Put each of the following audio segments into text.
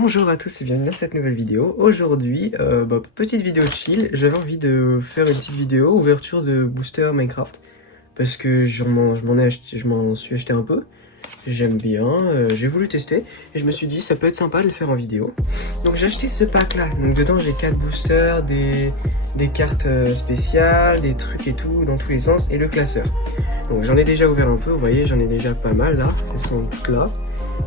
Bonjour à tous et bienvenue dans cette nouvelle vidéo. Aujourd'hui, petite vidéo chill, j'avais envie de faire une petite vidéo ouverture de booster Minecraft parce que je m'en suis acheté un peu, j'aime bien, j'ai voulu tester et je me suis dit ça peut être sympa de le faire en vidéo. Donc j'ai acheté ce pack là, donc dedans j'ai 4 boosters, des cartes spéciales, des trucs et tout dans tous les sens et le classeur. Donc j'en ai déjà ouvert un peu, vous voyez j'en ai déjà pas mal là, elles sont toutes là.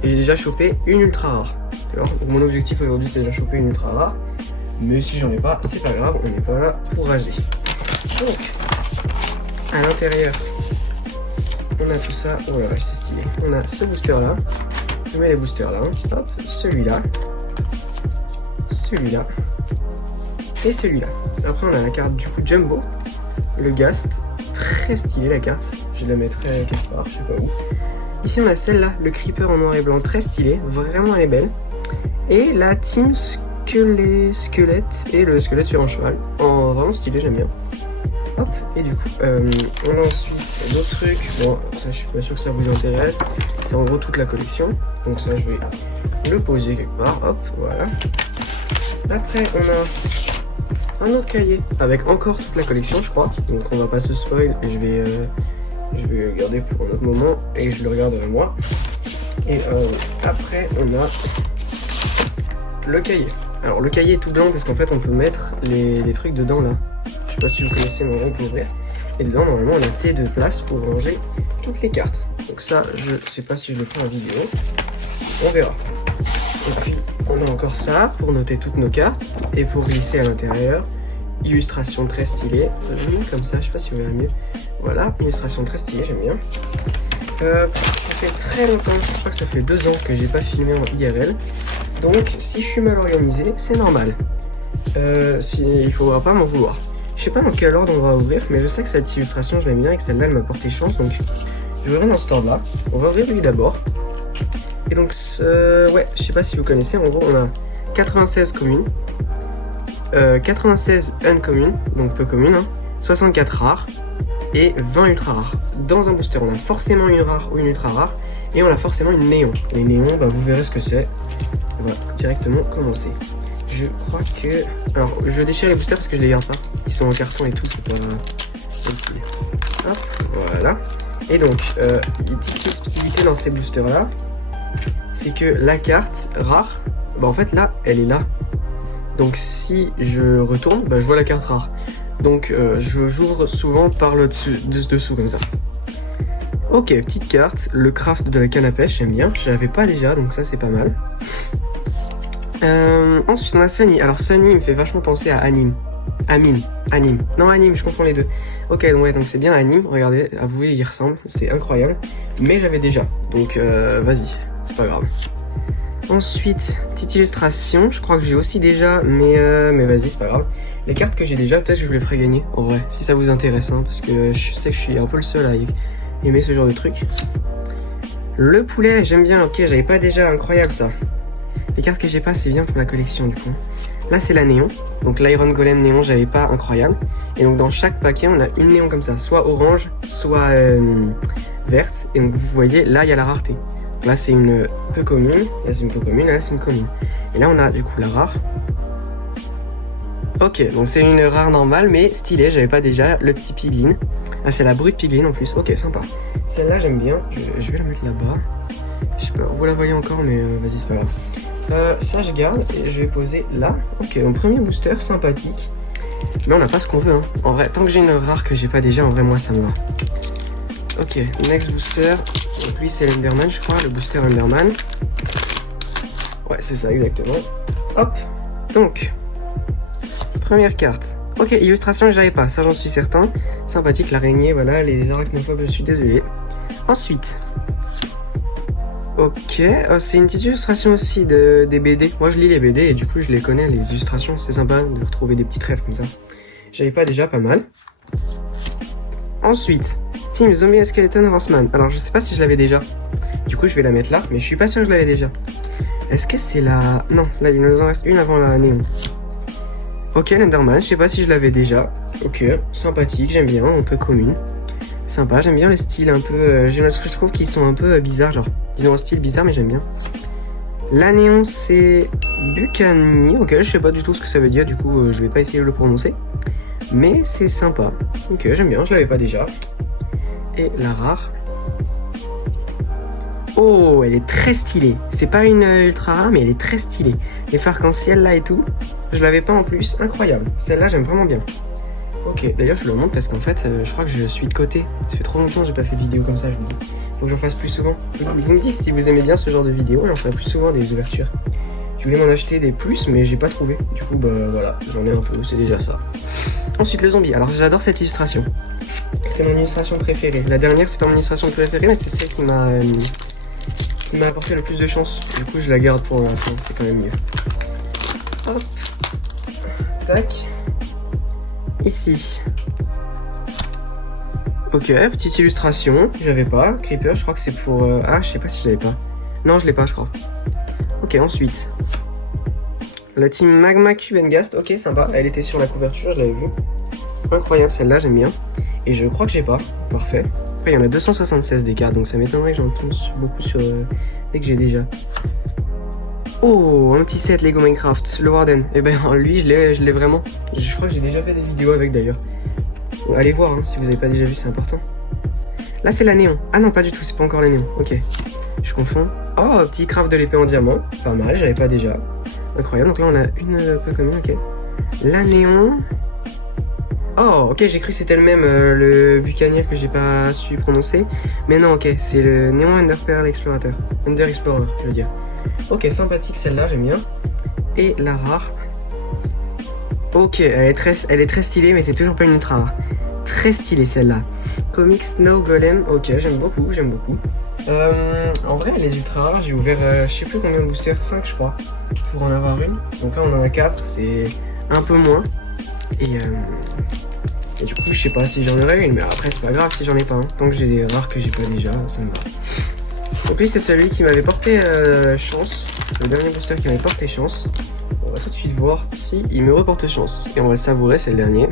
Et j'ai déjà chopé une ultra rare. Donc mon objectif aujourd'hui c'est déjà choper une ultra rare. Mais si j'en ai pas, c'est pas grave, on n'est pas là pour rager. Donc, à l'intérieur, on a tout ça. Oh là là, c'est stylé. On a ce booster là. Je mets les boosters là. Hop, celui-là. Celui-là. Et celui-là. Après on a la carte du coup Jumbo. Le Ghast. Très stylé la carte. Je la mettrai quelque part, je sais pas où. Ici on a celle-là, le Creeper en noir et blanc, très stylé, vraiment elle est belle. Et la Team Squelette et le squelette sur un cheval, vraiment stylé, j'aime bien. Hop, et du coup, on a ensuite d'autres trucs, bon ça je suis pas sûr que ça vous intéresse, c'est en gros toute la collection. Donc ça je vais le poser quelque part, hop, voilà. Après on a un autre cahier avec encore toute la collection je crois, donc on va pas se spoil et je vais le garder pour un autre moment et je le regarderai moi. Et après on a le cahier. Alors le cahier est tout blanc parce qu'en fait on peut mettre les trucs dedans là. Je sais pas si vous connaissez, mais on peut ouvrir. Et dedans normalement on a assez de place pour ranger toutes les cartes. Donc ça je sais pas si je le ferai en vidéo. On verra. Et puis on a encore ça pour noter toutes nos cartes et pour glisser à l'intérieur. Illustration très stylée, comme ça, je sais pas si vous verrez mieux. Voilà, illustration très stylée, j'aime bien. Ça fait très longtemps, je crois que ça fait 2 ans que j'ai pas filmé en IRL. Donc si je suis mal organisé, c'est normal. Il faudra pas m'en vouloir. Je sais pas dans quel ordre on va ouvrir, mais je sais que cette illustration je l'aime bien et que celle-là elle m'a porté chance, donc je vais ouvrir dans cet ordre-là. On va ouvrir lui d'abord. Et donc, ouais, je sais pas si vous connaissez, en gros on a 96 communes. 96 uncommon, donc peu commune, hein, 64 rares et 20 ultra rares. Dans un booster, on a forcément une rare ou une ultra rare et on a forcément une néon. Les néons, vous verrez ce que c'est. On va directement commencer. Je crois que... Alors, je déchire les boosters parce que je les garde pas. Ils sont en carton et tout, c'est pas utile. Hop, voilà. Et donc, une petite subtilité dans ces boosters là, c'est que la carte rare, en fait là, elle est là. Donc si je retourne, je vois la carte rare. Donc j'ouvre souvent par le dessous comme ça. Ok, petite carte, le craft de la canne à pêche, j'aime bien. Je l'avais pas déjà, donc ça c'est pas mal. Ensuite on a Sunny. Alors Sunny me fait vachement penser à Anime. Anime. Non, Anime, je confonds les deux. Ok, donc c'est bien Anime. Regardez, avouez, il ressemble, c'est incroyable. Mais j'avais déjà, donc vas-y, c'est pas grave. Ensuite, petite illustration, je crois que j'ai aussi déjà, mais vas-y, c'est pas grave. Les cartes que j'ai déjà, peut-être que je vous les ferai gagner, en vrai, si ça vous intéresse, hein, parce que je sais que je suis un peu le seul à aimer ce genre de truc. Le poulet, j'aime bien, ok, j'avais pas déjà, incroyable ça. Les cartes que j'ai pas, c'est bien pour la collection, du coup. Là, c'est la néon, donc l'Iron Golem néon, j'avais pas, incroyable. Et donc dans chaque paquet, on a une néon comme ça, soit orange, soit verte, et donc vous voyez, là, il y a la rareté. Là c'est une peu commune, là c'est une peu commune, là c'est une commune. Et là on a du coup la rare. Ok, donc c'est une rare normale mais stylée, j'avais pas déjà le petit piglin. Ah c'est la brute piglin en plus, ok sympa. Celle-là j'aime bien, je vais la mettre là-bas. Je sais pas, vous la voyez encore mais vas-y c'est pas grave. Ça je garde et je vais poser là. Ok, donc premier booster sympathique. Mais on n'a pas ce qu'on veut hein. En vrai, tant que j'ai une rare que j'ai pas déjà, en vrai moi ça me va. Ok, next booster. Donc lui c'est l'Enderman je crois, le booster Enderman. Ouais c'est ça exactement. Hop, donc première carte. Ok, illustration que j'avais pas, ça j'en suis certain. Sympathique l'araignée, voilà, les arachnophobes je suis désolé. Ensuite, ok, c'est une petite illustration aussi des BD. Moi je lis les BD et du coup je les connais, les illustrations, c'est sympa de retrouver des petits rêves comme ça. J'avais pas déjà pas mal. Ensuite, Team Zombie Skeleton Horseman. Alors je sais pas si je l'avais déjà. Du coup je vais la mettre là, mais je suis pas sûr que je l'avais déjà. Est-ce que c'est la... Non, là il nous en reste une avant la néon. Ok, l'Enderman, je sais pas si je l'avais déjà. Ok, sympathique, j'aime bien, un peu commune. Sympa, j'aime bien le style un peu... je trouve qu'ils sont un peu bizarres, genre. Ils ont un style bizarre mais j'aime bien. L'anéon, c'est Bucani. Ok, je sais pas du tout ce que ça veut dire, du coup, je vais pas essayer de le prononcer. Mais c'est sympa. Ok, j'aime bien, je l'avais pas déjà. Et la rare. Oh, elle est très stylée. C'est pas une ultra rare, mais elle est très stylée. Les phares arc-en-ciel là et tout. Je l'avais pas en plus. Incroyable. Celle-là, j'aime vraiment bien. Ok, d'ailleurs, je le montre parce qu'en fait, je crois que je suis de côté. Ça fait trop longtemps que j'ai pas fait de vidéo comme ça, je vous dis. Faut que j'en fasse plus souvent. Vous me dites si vous aimez bien ce genre de vidéo, j'en ferai plus souvent des ouvertures. Je voulais m'en acheter des plus, mais j'ai pas trouvé. Du coup, bah voilà, j'en ai un peu, c'est déjà ça. Ensuite, le zombie. Alors, j'adore cette illustration. C'est mon illustration préférée. La dernière, c'est pas mon illustration préférée, mais c'est celle qui m'a apporté le plus de chance. Du coup, je la garde pour la fin, c'est quand même mieux. Hop. Tac. Ici. Ok, petite illustration. J'avais pas. Creeper, je crois que c'est pour... Ah, je sais pas si je l'avais pas. Non, je l'ai pas, je crois. Ok, ensuite. La team Magma Cube and Ghast. Ok, sympa. Elle était sur la couverture, je l'avais vue. Incroyable, celle-là, j'aime bien. Et je crois que j'ai pas. Parfait. Après, il y en a 276 des cartes, donc ça m'étonnerait que j'en tombe beaucoup sur... dès que j'ai déjà. Oh, un petit set Lego Minecraft, le Warden. Et ben, lui, je l'ai vraiment. Je crois que j'ai déjà fait des vidéos avec, d'ailleurs. Allez voir, hein, si vous n'avez pas déjà vu, c'est important. Là, c'est la néon. Ah non, pas du tout, c'est pas encore la néon. Ok, je confonds. Oh, petit craft de l'épée en diamant. Pas mal, j'avais pas déjà. Incroyable, donc là, on a une peu commune, ok. La néon... Oh, ok, j'ai cru que c'était le même, le bucanier que j'ai pas su prononcer. Mais non, ok, c'est le Néon Under Pearl Explorateur. Under Explorer, je veux dire. Ok, sympathique celle-là, j'aime bien. Et la rare. Ok, elle est très stylée, mais c'est toujours pas une ultra rare. Très stylée celle-là. Comic Snow Golem, ok, j'aime beaucoup, j'aime beaucoup. En vrai, les ultra rares, j'ai ouvert, je sais plus combien de boosters, 5 je crois, pour en avoir une. Donc là, on en a 4, c'est un peu moins. Et du coup, je sais pas si j'en aurai une, mais après, c'est pas grave si j'en ai pas. Hein. Tant que j'ai des rares que j'ai pas déjà, ça me va. Donc lui, c'est celui qui m'avait porté chance. Le dernier booster qui m'avait porté chance. On va tout de suite voir si il me reporte chance. Et on va le savourer, c'est le dernier.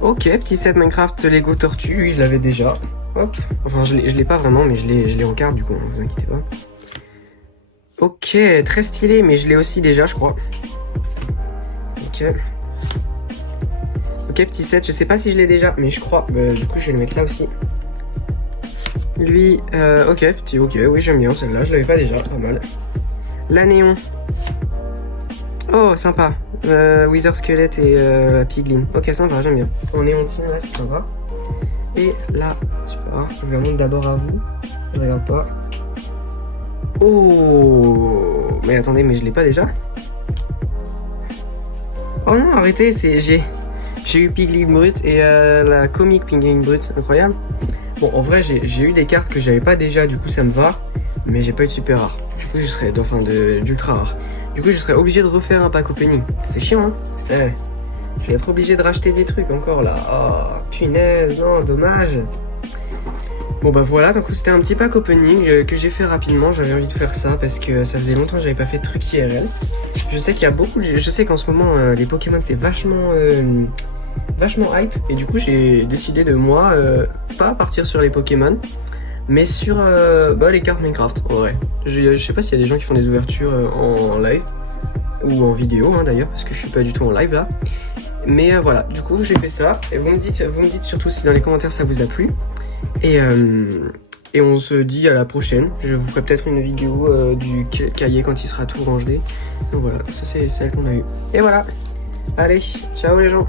Ok, petit set Minecraft Lego Tortue, lui je l'avais déjà. Hop, enfin je l'ai pas vraiment, mais je l'ai en carte du coup, ne vous inquiétez pas. Ok, très stylé, mais je l'ai aussi déjà, je crois. Ok. Ok, petit set, je sais pas si je l'ai déjà, mais je crois. Du coup, je vais le mettre là aussi. Lui, ok, petit, ok, oui, j'aime bien celle-là, je l'avais pas déjà, pas mal. La néon. Oh, sympa. Wither Skelette et la Piglin. Ok, sympa, j'aime bien. En néontine, là, c'est sympa. Et là, super, je vais remonter d'abord à vous. Je regarde pas. Oh, mais attendez, mais je l'ai pas déjà. Oh non, arrêtez, j'ai eu Piglin Brut et la comique Piglin Brut, incroyable. Bon, en vrai, j'ai eu des cartes que j'avais pas déjà, du coup ça me va, mais j'ai pas eu de super rare. Du coup, je serais, enfin, d'ultra rare. Du coup, je serais obligé de refaire un pack opening. C'est chiant, hein. Je vais être obligé de racheter des trucs encore là. Oh, punaise, non, dommage. Bon bah voilà, donc c'était un petit pack opening que j'ai fait rapidement. J'avais envie de faire ça parce que ça faisait longtemps que j'avais pas fait de trucs IRL. Je sais qu'il y a beaucoup, je sais qu'en ce moment les Pokémon c'est vachement hype et du coup j'ai décidé de moi pas partir sur les Pokémon mais sur les cartes Minecraft en vrai. Je sais pas s'il y a des gens qui font des ouvertures en live ou en vidéo hein, d'ailleurs parce que je suis pas du tout en live là. Mais voilà, du coup j'ai fait ça et vous me dites surtout si dans les commentaires ça vous a plu. Et on se dit à la prochaine. Je vous ferai peut-être une vidéo du cahier quand il sera tout rangé. Donc voilà, ça c'est celle qu'on a eu. Et voilà. Allez, ciao les gens.